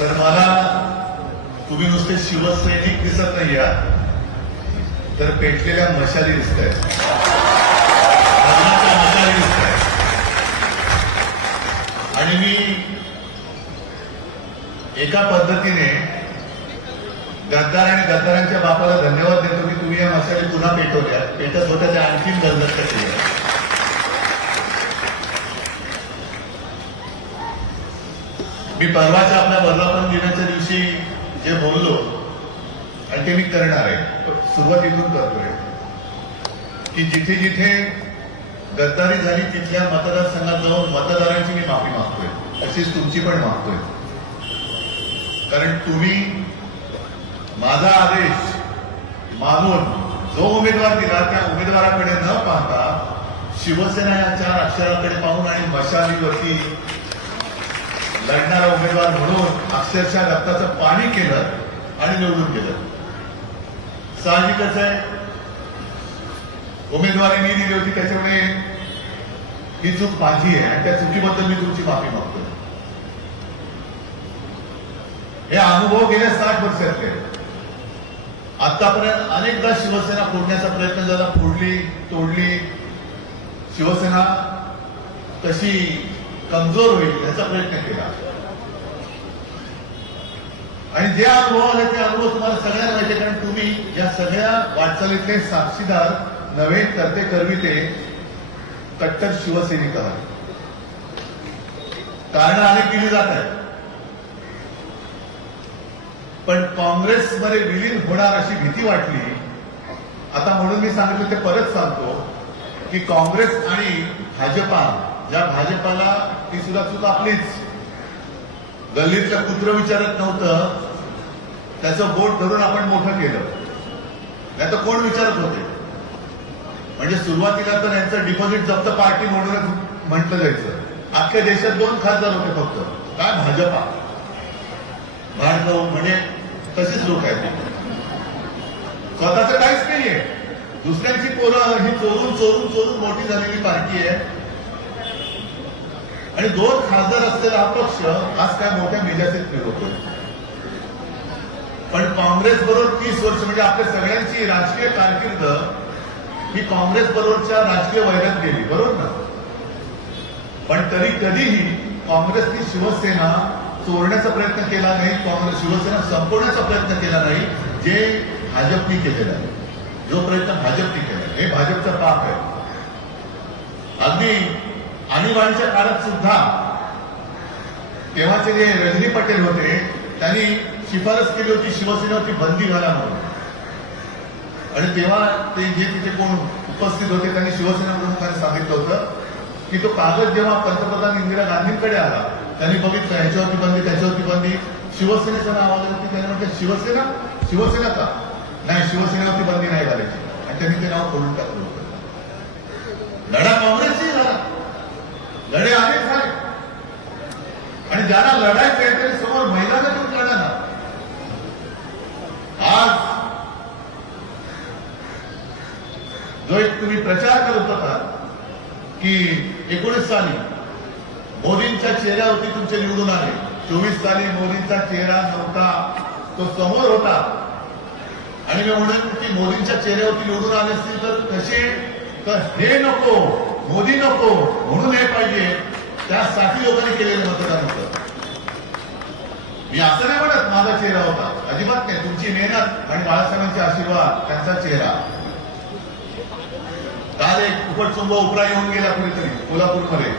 तर मला तुम्ही नुसते शिवसैनिक दिसत नाही आहात, तर पेटलेल्या मशाली दिसत आहेत, मशाली दिसत आहेत. आणि मी एका पद्धतीने गद्दार आणि गद्दारांच्या बापाला धन्यवाद देतो की तुम्ही या मशाली पुन्हा पेटवल्या, पेटत होत्या त्या आणखीन गंजत केल्या. मी परवाच्या आपल्या वर्धापन दिनाच्या दिवशी जे बोललो आणि ते मी करणार आहे, सुरुवात इथून करतोय की जिथे जिथे गद्दारी झाली तिथल्या मतदारसंघात जाऊन मतदारांची मी माफी मागतोय, तशीच तुमची पण मागतोय. कारण तुम्ही माझा आदेश मानून जो उमेदवार दिला त्या उमेदवाराकडे न पाहता शिवसेना या 4 अक्षराकडे पाहून आणि मशालीवरती लढणारा उमेदवार म्हणून अक्षरशः रक्ताचं पाणी केलं आणि निवडून गेलं. साहजिकच आहे, उमेदवारी मी दिली होती त्याच्यामुळे ही चूक माझी आहे आणि त्या चुकीबद्दल मी तुमची माफी मागतो. हे अनुभव गेल्या 60 वर्षातले. आतापर्यंत अनेकदा शिवसेना फोडण्याचा प्रयत्न झाला, फोडली, तोडली. शिवसेना कशी कमजोर होईल याचा प्रयत्न केला आणि जे अनुभव आले ते अनुभव तुम्हाला सगळ्यांना माहिती, कारण तुम्ही या सगळ्या वाटचालीतले साक्षीदार नव्हे करते करविते कट्टर शिवसैनिक आहात. कारण अनेक दिली जात आहेत, पण काँग्रेसमध्ये विलीन होणार अशी भीती वाटली आता. म्हणून मी सांगितलं ते परत सांगतो की काँग्रेस आणि भाजपा, ज्या भाजपाला ती सुद्धा चूक आपलीच, गल्लीतलं कुत्र विचारत नव्हतं त्याचं बोट धरून आपण मोठं केलं, नाही तर कोण विचारत होते. म्हणजे सुरुवातीला तर यांचं डिपॉझिट जप्त पार्टी म्हणूनच म्हटलं जायचं. अख्ख्या देशात 2 खासदार होते फक्त, काय भाजपा भाडगाव, म्हणजे तसेच लोक आहेत. स्वतःच काहीच नाहीये, दुसऱ्यांची पोरं ही चोरून चोरून चोरून मोठी झालेली पार्टी आहे. आणि 2 खासदार असलेला हा पक्ष आज काय मोठ्या मेजासेत फिरवतोय. पण काँग्रेस बरोबर 30 वर्ष, म्हणजे आपल्या सगळ्यांची राजकीय कारकीर्द ही काँग्रेस बरोबरच्या राजकीय वैरात गेली, बरोबर ना. पण तरी कधीही काँग्रेसनी शिवसेना चोरण्याचा प्रयत्न केला नाही, काँग्रेस शिवसेना संपवण्याचा प्रयत्न केला नाही, जे भाजपनी केलेला आहे. जो प्रयत्न भाजपनी केला हे भाजपचा पाप आहे. अगदी आणीबाणीच्या काळात सुद्धा तेव्हाचे जे रजनी पटेल होते त्यांनी शिफारस केली होती शिवसेनेवरती बंदी घाला म्हणून. आणि तेव्हा ते जे तिथे कोण उपस्थित होते त्यांनी शिवसेना प्रमुखांनी सांगितलं होतं की तो कागद जेव्हा पंतप्रधान इंदिरा गांधींकडे आला त्यांनी बघितलं ह्याच्यावरती बंदी त्याच्यावरती बंदी, शिवसेनेचं नाव आलं होतं. त्यांनी म्हटलं शिवसेना शिवसेना का नाही, शिवसेनेवरती बंदी नाही घालायची, आणि त्यांनी ते नाव खोडून टाकलं होतं. लढा काँग्रेसही झाला, लढे अनेक झाले, आणि ज्यांना लढायचं आहे तरी समोर महिलांना घेऊन लढा ना. आज जो एक तुम्ही प्रचार करत होता की 19 साली मोदींच्या चेहऱ्यावरती तुमचे निवडून आले, 24 साली मोदींचा चेहरा नव्हता, तो समोर होता. आणि मी म्हणून की मोदींच्या चेहऱ्यावरती निवडून आले असतील तर कसे, तर हे नको, मोदी नको म्हणून हे पाहिजे, त्यासाठी लोकांनी केलेलं मतदान होतं. मी असं नाही म्हणत माझा चेहरा होता, अजिबात नाही. तुमची मेहनत आणि बाळासाहेबांचे आशीर्वाद, त्यांचा चेहरा. काल एक उपटचुंब उपरा येऊन गेला कुठेतरी कोल्हापूरमध्ये.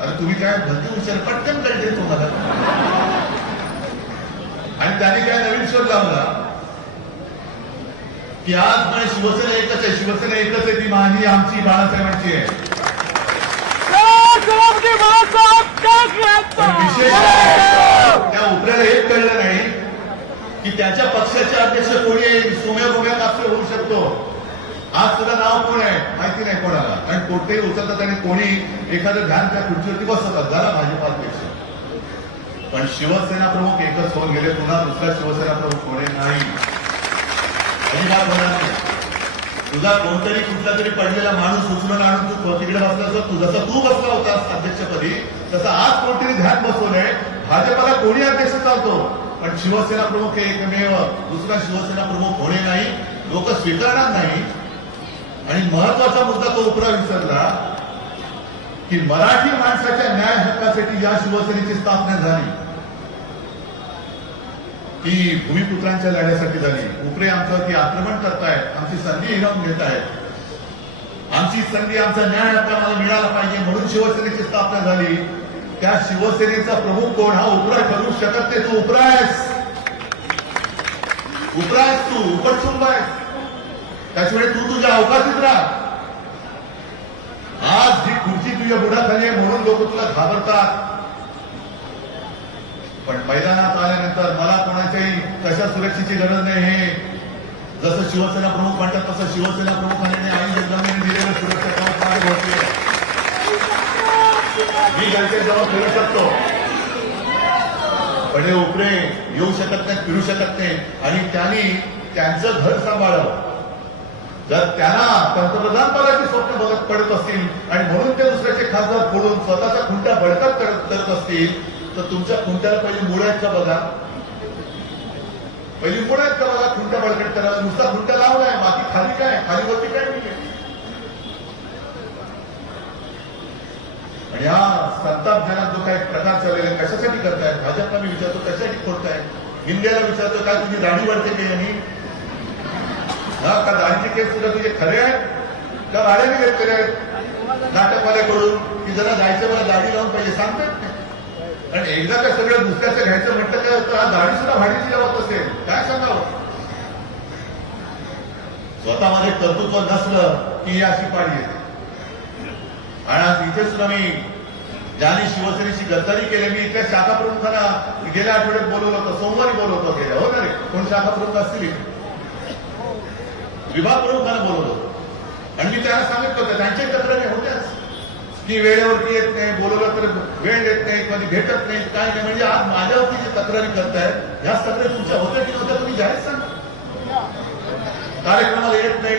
अरे तुम्ही काय भलते विचार पटकन कळते तुम्हाला. आणि त्याने काय नवीन शोध लावला की आज म्हणजे शिवसेना एकच आहे, शिवसेना एकच आहे, ती माझी आमची बाळासाहेबांची आहे. विशेष त्या उपऱ्याला एक कळलं नाही की त्याच्या पक्षाचे अध्यक्ष कोणी आहे, सोम्या कापसे होऊ शकतो. आज सुद्धा नाव कोण आहे माहिती नाही कोणाला, कारण कोणतेही उचलतात आणि कोणी एखादं ध्यान त्या खुर्चीवरती बसवतात, झाला भाजपाध्यक्ष. पण शिवसेना प्रमुख एकच होऊन गेले, पुन्हा दुसरा शिवसेना प्रमुख होणे नाही, अजिबात होणार नाही. तुझा कोणतरी कुठला तरी पडलेला माणूस उचलून आणून तू तिकडे बसला असं तू जसं तू बसला होतास अध्यक्षपदी तसं आज कोणतरी ध्यान बसवलंय. भाजपला कोणी अध्यक्ष चालतो पण शिवसेना प्रमुख हे एकमेव, दुसरा शिवसेना प्रमुख होणे नाही, लोक स्वीकारणार नाही. आणि महत्वाचा मुद्दा तो उपरा विसरला की मराठी माणसाच्या न्याय हक्कासाठी या शिवसेनेची स्थापना झाली ती भूमिपुत्रांच्या लढ्यासाठी झाली. उपरे आमच्यावरती आक्रमण करतायत, आमची संधी हिरावून घेत आहेत, आमची संधी आमचा न्याय हक्क आम्हाला मिळाला पाहिजे म्हणून शिवसेनेची स्थापना झाली. त्या शिवसेनेचा प्रमुख कोण हा उपरा ठरू शकत नाही. तू उपरा आहेस, उपरा आहेस, तू उपटकुंभ आहेस. त्याच्यामुळे तू तुझ्या अवकाशात राहा. आज जी खुर्ची तुझ्या बुडाखाली आहे म्हणून लोक तुला घाबरतात. पण मैदानात आल्यानंतर मला कोणाच्याही कशा सुरक्षेची गरज नाही. हे जसं शिवसेना प्रमुख म्हणतात तसं शिवसेना प्रमुखाने आई जगदंबेने दिलेलं सुरक्षा कवच माझ्या भोवती आहे. मी जनतेजवळ फिरू शकतो पण हे उपरे येऊ शकत नाही, फिरू शकत नाही. आणि त्यांनी त्यांचं घर सांभाळावं. जर त्यांना पंतप्रधान पदाची स्वप्न बघत पडत असतील आणि म्हणून ते दुसऱ्याचे खासदार फोडून स्वतःचा खुंटा बळकट करत असतील तर तुमच्या खुंट्याला पहिली मुळ आहेत का बघा, पहिली मुळ आहेत का बघा. खुंटा बळकट करा, नुसता खुंटा लावलाय, बाकी खाली काय, खालीवरती काय नाही. आणि हा संतापजनक जो काही प्रकार चाललेला कशासाठी करतायत भाजपला मी विचारतो, कशासाठी खोडताय. इंडियाला विचारतो काय तुझी दाढी वाढते की यांनी, का दाढीचे केस सुद्धा तुझे खरे आहेत का भाड्याने घेतलेले आहेत नाटकवाल्याकडून की जरा जायचं मला दाढी लावून पाहिजे सांगतात नाही. आणि एकदा काय सगळं दुसऱ्याचं घ्यायचं म्हटलं काय तर हा दाढी सुद्धा भाडीची लावत असेल काय सांगावं. स्वतःमध्ये कर्तृत्व नसलं की अशी पाडी येते. आणि आज इथे सुद्धा मी ज्याने शिवसेनेची गद्दारी केली, मी इथल्या शाखा प्रमुखांना गेल्या आठवड्यात बोलवलं होतं, सोमवारी बोलवलं होतं गेल्या, हो ना रे, कोण शाखा प्रमुख असतील विभाग प्रमुखांना बोलवलं होतं. आणि मी त्यांना सांगितलं होतं त्यांच्याही तक्रारी होत्याच की वेळेवरती येत नाही, बोलवलं तर वेळ देत नाही, कधी भेटत नाही, काय नाही. म्हणजे आज माझ्यावरती जी तक्रारी करतायत ह्या तक्रारी तुमच्या होत्या की नव्हत्या तुम्ही जाहीर सांगा. कार्यक्रमाला येत नाही,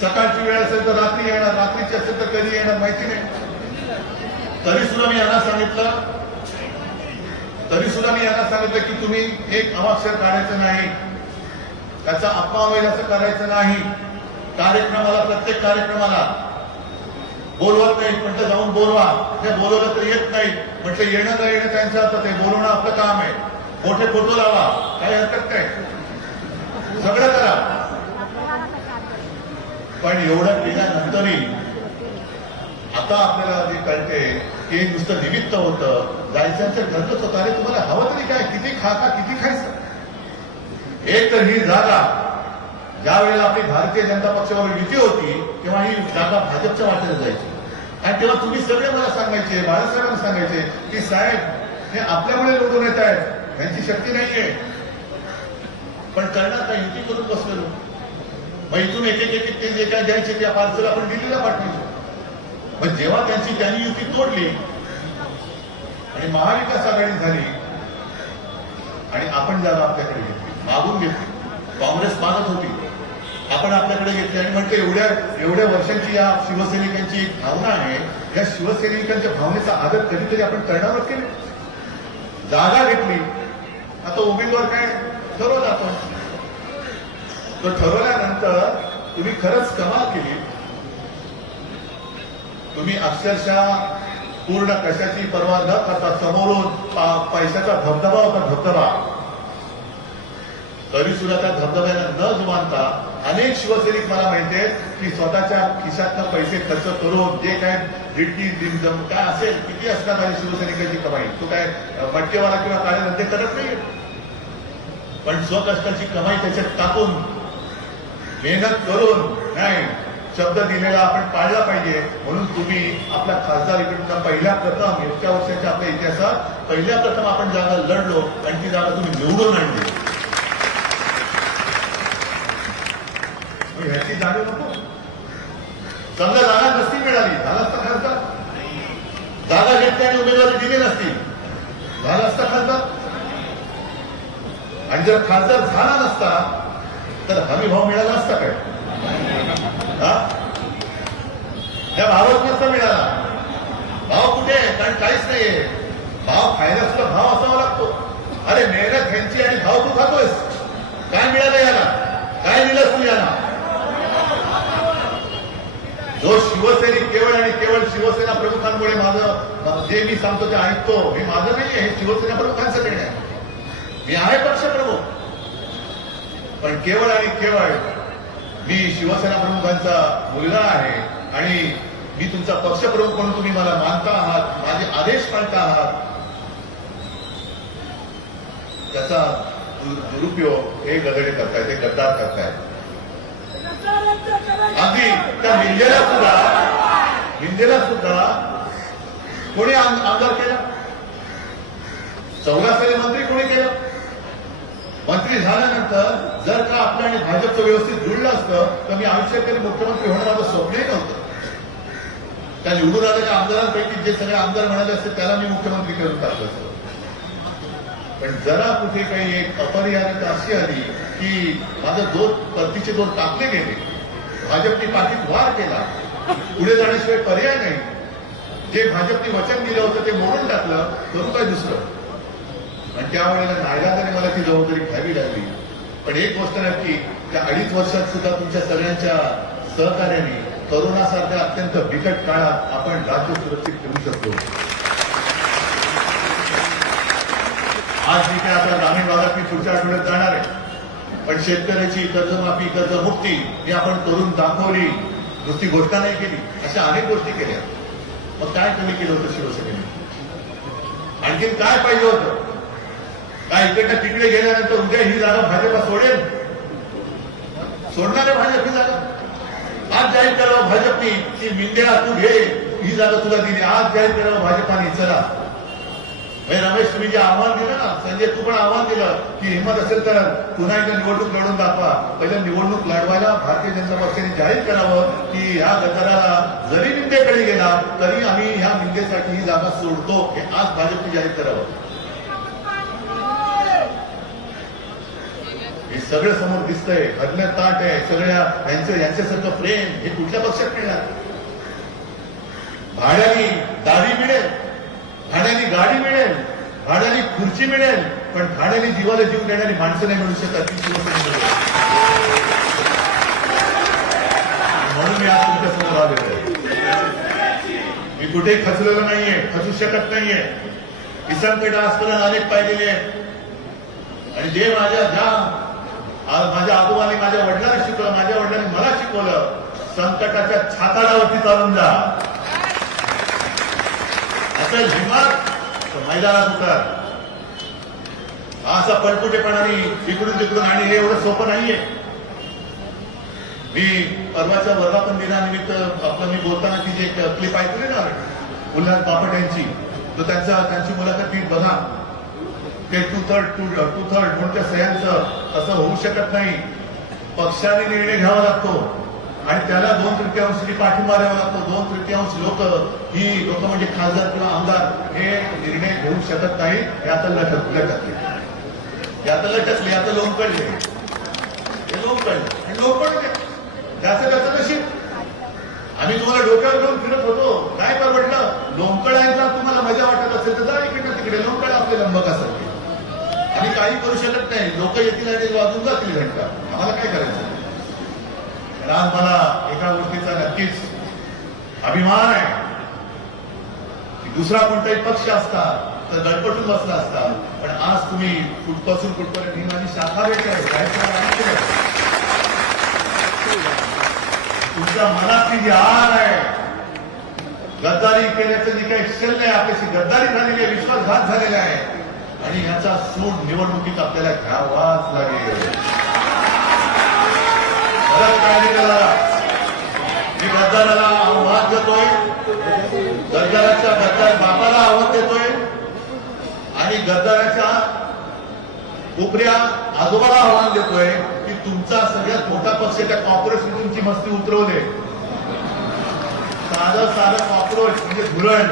सकाळची वेळ असेल तर रात्री येणार, रात्रीची असेल तर कधी येणार माहिती नाही. तरी सुद्धा मी यांना सांगितलं की तुम्ही एक अवाक्षर काढायचं नाही, त्याचा अपमान होईल असं करायचं नाही. कार्यक्रमाला प्रत्येक कार्यक्रमाला बोलवत नाही म्हटलं जाऊन बोलवा, ते बोलवलं तर येत नाही म्हटलं येणं न येणं त्यांच्या हातात आहे, बोलवणं आपलं काम आहे. मोठे फोटो लावा, काही हरकत नाही, सगळं करा. पण एवढं केल्यानंतरही आता आपल्याला जे कळते की नुसतं निमित्त होतं, जायचं घरच होतं. अरे तुम्हाला हवं तरी काय, किती खा का किती खायचं. एक तर ही जागा ज्या वेळेला आपली भारतीय जनता पक्षावर युती होती तेव्हा ही जागा भाजपच्या वाटेला जायची. आणि तेव्हा तुम्ही सगळे मला सांगायचे, बाळासाहेबांना सांगायचे की साहेब हे आपल्यामुळे निवडून येत आहेत, यांची शक्ती नाहीये. पण करणार काय, युती करून बसलेलो. मग इथून एक ते जे काय द्यायचे त्या पार्सल आपण दिल्लीला पाठवायचो. मग जेव्हा त्यांनी युती तोडली आणि महाविकास आघाडी झाली आणि आपण जागा आपल्याकडे घेतली, मागून घेतली, काँग्रेस मागत होती, आपण आपल्याकडे घेतली आणि म्हणते एवढ्या वर्षांची या शिवसैनिकांची एक भावना आहे, या शिवसैनिकांच्या भावनेचा आदर कधीतरी आपण करणार केले. जागा घेतली, आता उमेदवार काय ठरवला आपण, तो ठरवल्यानंतर तुम्ही खरंच कमाल केली. तुम्ही अक्षरशः पूर्ण कशाची पर्वा न करता समोरून पैशाचा धबधबा होता, धबधबा, तरी सुद्धा त्या धबधब्याला न जुमानता अनेक शिवसैनिक मला माहिती आहेत की स्वतःच्या खिशातनं पैसे खर्च करून जे काय रिट्टी दिनजम काय असेल, किती असणार माझ्या शिवसैनिकांची कमाई, तो काय मटकेवाला किंवा काळे धंदे करत नाही, पण स्वकष्टाची कमाई त्याच्यात टाकून मेहनत करून नाही शब्द दिलेला आपण पाळला पाहिजे. म्हणून तुम्ही आपल्या खासदारीकडून पहिल्या प्रथम इतक्या वर्षाच्या आपल्या इतिहासात पहिल्या प्रथम आपण जागा लढलो आणि ती जागा तुम्ही निवडून आणली. ह्याची जाणीव नको. समजा जागा नसती मिळाली, झाला असता खासदार, जागा घेतली आणि उमेदवारी दिली नसती, झाला असता खासदार. आणि जर खासदार झाला नसता तर हमी भाव मिळाला असता काय? त्या भावात नसता मिळाला. भाव कुठे आहे? कारण काहीच नाहीये. भाव खायला सुद्धा भाव असावा लागतो. अरे मेहनत ह्यांची आणि भाव तू खातोयस. काय मिळालं याला? काय दिलंस तू याला? जो शिवसैनिक केवळ आणि केवळ शिवसेना प्रमुखांमुळे माझं जे मी सांगतो ते ऐकतो, हे माझं नाहीये, हे शिवसेना प्रमुखांचं निर्णय आहे. मी आहे पक्षप्रमुख, पण केवळ आणि केवळ मी शिवसेना प्रमुखांचा मुलगा आहे आणि मी तुमचा पक्षप्रमुख म्हणून तुम्ही मला मानता आहात, माझे आदेश पाळता आहात. त्याचा दुरुपयोग हे गदडे करतायत, हे गद्दार करतायत. अगदी त्या मिंदेला सुद्धा कोणी आमदार केला? 14 साली मंत्री कोणी केलं? मंत्री झाल्यानंतर जर का आपलं आणि भाजपचं व्यवस्थित जुळलं असतं तर मी आयुष्यात कधी मुख्यमंत्री होणं माझं स्वप्नही नव्हतं. त्या निवडून आलेल्या आमदारांपैकी जे सगळे आमदार म्हणाले असते त्याला मी मुख्यमंत्री करून टाकलं असतं. पण जरा कुठे काही एक अपरिहार्यता अशी आली की माझं परतीचे 2 टाकले गेले, भाजपने पाठीत वार केला, पुढे जाण्याशिवाय पर्याय नाही. जे भाजपने वचन दिलं होतं ते मोडून टाकलं, करू काय दुसरं? आणि त्यावेळेला नायगाने मला ती जबाबदारी घ्यावी लागली. पण एक गोष्ट नक्की, त्या 2.5 वर्षात सुद्धा तुमच्या सगळ्यांच्या सहकार्याने करोनासारख्या अत्यंत बिकट काळात आपण राज्य सुरक्षित ठेवू शकतो. आज मी काय आता ग्रामीण भागात मी पुढच्या आठवड्यात जाणार आहे, पण शेतकऱ्याची कर्जमाफी, कर्जमुक्ती ही आपण करून दाखवली. नुसती घोषणा नाही केली, अशा अनेक गोष्टी केल्या. मग काय कमी केलं होतं शिवसेनेने? आणखीन काय पाहिजे होतं? काय इकडनं तिकडे गेल्यानंतर उद्या ही जागा भाजपा सोडेल? सोडणार आहे भाजप ही जागा? आज जाहीर करावं भाजपनी की मिंद्या तू घे, ही जागा तुला दिली. आज जाहीर करावं भाजपाने, चला. रमेश, तुम्ही जे आव्हान दिलं ना, संजय तू पण आव्हान दिलं की हिंमत असेल तर पुन्हा एकदा निवडणूक लढून दाखवा. पहिल्या निवडणूक लढवायला भारतीय जनता पक्षाने जाहीर करावं की ह्या गद्दाराला जरी मिंदेकडे गेला तरी आम्ही ह्या मिंदेसाठी ही जागा सोडतो, हे आज भाजपने जाहीर करावं. हे सगळं समोर दिसतंय, घडलं ताट आहे सगळ्या यांच्यासारखं प्रेम हे कुठल्या पक्षात मिळणार? भाड्याने दाढी मिळेल, भाड्याने गाडी मिळेल, भाड्याने खुर्ची मिळेल, पण भाड्याने जीवाला जीव देणारी माणसं नाही मिळू शकत. म्हणून मी आज तुमच्यासमोर आलेलो आहे. मी कुठेही खचलेलो नाहीये, खचू शकत नाहीये. किसान पेठ आजपर्यंत अनेक पाहिलेले आहेत आणि जे माझ्या आजोबांनी माझ्या वडिलांना शिकवलं, माझ्या वडिलांनी मला शिकवलं, संकटाच्या छाताडावरती चालून जा. असं हिंमत मैदानात उतर. असा पळपुटेपणाने इकडून तिकडून आणि हे एवढं सोपं नाहीये. मी परवाच्या वर्धापन दिनानिमित्त आपलं मी बोलताना ती जी एक क्लिप ऐकली ना उल्हास बापट यांची, तर त्यांची मुलाखत नीट बघा. ते टू थर्ड म्हणून त्या सह्यांचं असं होऊ शकत नाही. पक्षाने निर्णय घ्यावा लागतो आणि त्याला 2/3 पाठिंबा द्यावा लागतो. 2/3 लोक ही लोक म्हणजे खासदार किंवा आमदार हे निर्णय घेऊ शकत नाही. हे आता लटकले, आता लोंबकळले, हे लोंबकळले. त्याचं नशीब. आम्ही तुम्हाला डोक्यावर घेऊन फिरत होतो, काय परवडलं? लोंबकळायला तुम्हाला मजा वाटत असेल तर जा इकडे तिकडे, लोंबकळ आपले लंबक असेल. आम्ही काही करू शकत नाही. लोक येतील आणि वाजून जातील घंटा, आम्हाला काय करायचं? आज मला एका गोष्टीचा नक्कीच अभिमान आहे की दुसरा कोणताही पक्ष असता तर गडपटून बसला असता, पण आज तुम्ही कुठपासून कुठपर्यंत ही माझी शाखा भेट आहे. तुमच्या मनातली जी आग आहे, गद्दारी केल्याचं जे काही क्षण आहे, आपल्याशी गद्दारी झालेली आहे, विश्वासघात झालेला आहे आणि ह्याचा सूड निवडणुकीत आपल्याला घ्यावाच लागेल. मी गद्दाराला आव्हान देतोय, गद्दाराच्या गद्दार बापाला आव्हान देतोय आणि गद्दाराच्या उपऱ्या आजोबाला आव्हान देतोय की तुमचा सगळ्यात मोठा पक्ष त्या कॉर्पोरेशन तुमची मस्ती उतरवले. साधं कॉर्पोरेट म्हणजे धुरण,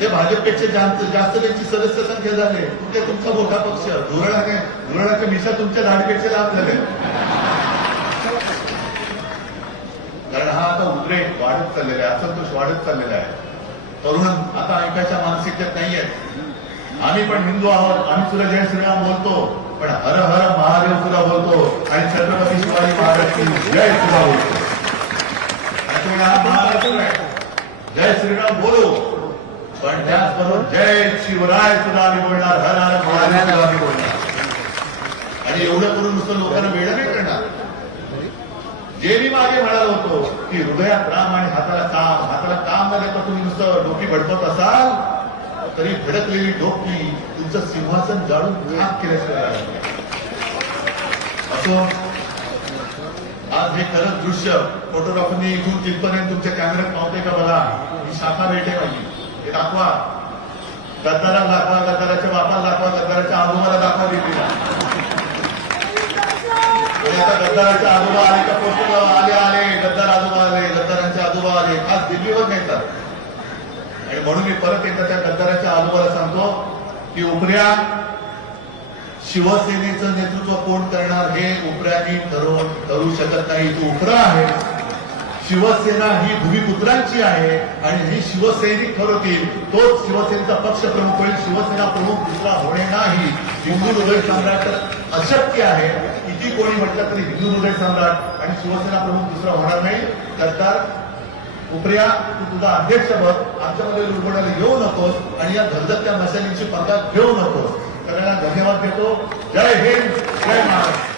ते भाजपपेक्षा जास्त त्यांची सदस्य संख्या झाली. तुमचा मोठा पक्ष धुरणाच्या मिशा तुमच्या दाढीपेक्षा लाभ झाले. हा आता उद्रेक वाढत चाललेला आहे, असंतोष वाढत चाललेला आहे. तरुण आता ऐकायच्या मानसिकतेत नाहीये. आम्ही पण हिंदू आहोत, आम्ही सुद्धा जय श्रीराम बोलतो, पण हर हर महादेव सुद्धा बोलतो आणि छत्रपती शिवाजी महाराज जय सुद्धा बोलतो. आणि हा महाराष्ट्र आहे, जय श्रीराम बोलू, पण त्याचबरोबर जय शिवराय सुद्धा आम्ही बोलणार, हर हर महादेव सुद्धा आम्ही बोलणार. आणि एवढं करून नुसतं लोकांना वेळ नाही करणार. जे मी मागे म्हणालो होतो की हृदयात राम आणि हाताला काम न देता तुम्ही नुसतं डोकी भडकवत असाल तरी भडकलेली डोकी तुमचं सिंहासन जाळून खाक केल्याशिवाय असो. आज हे खरंच दृश्य फोटोग्राफरनी इथून तिथपर्यंत तुमच्या कॅमेऱ्यात पावते का बघा. ही शाखा भेटे माझी, हे दाखवा, गद्दाराला दाखवा, गद्दाराच्या बापाला दाखवा, गद्दाराच्या आजोबाला दाखवा दिल्लीला. आता गद्दाराचे आजोबा आले का पोस्टर आले गद्दार आजोबा आले, गद्दारांचे आजोबा आले, खास दिल्लीवर नेतात. आणि म्हणून मी परत एकदा त्या गद्दाराच्या आजोबाला सांगतो की उपऱ्या शिवसेनेचं नेतृत्व कोण करणार हे उपऱ्यांनी ठरवू शकत नाही. तो उपरा आहे, शिवसेना ही भूमिपुत्रांची आहे आणि ही शिवसैनिक ठरवतील. तोच शिवसेनेचा पक्ष प्रमुख होईल. शिवसेना प्रमुख दुसरा होणे नाही. हिंदू हृदय सम्राट तर अशक्य आहे. किती कोणी म्हटलं तरी हिंदू हृदय सम्राट आणि शिवसेना प्रमुख दुसरा होणार नाही. सरकार उपऱ्या तू तुझा अध्यक्ष बघ, आमच्यामध्ये लुडबुडाला येऊ नकोस आणि या धगधगत्या मशालींची पंगा घेऊ नकोस. सगळ्यांना धन्यवाद देतो. जय हिंद, जय महाराष्ट्र.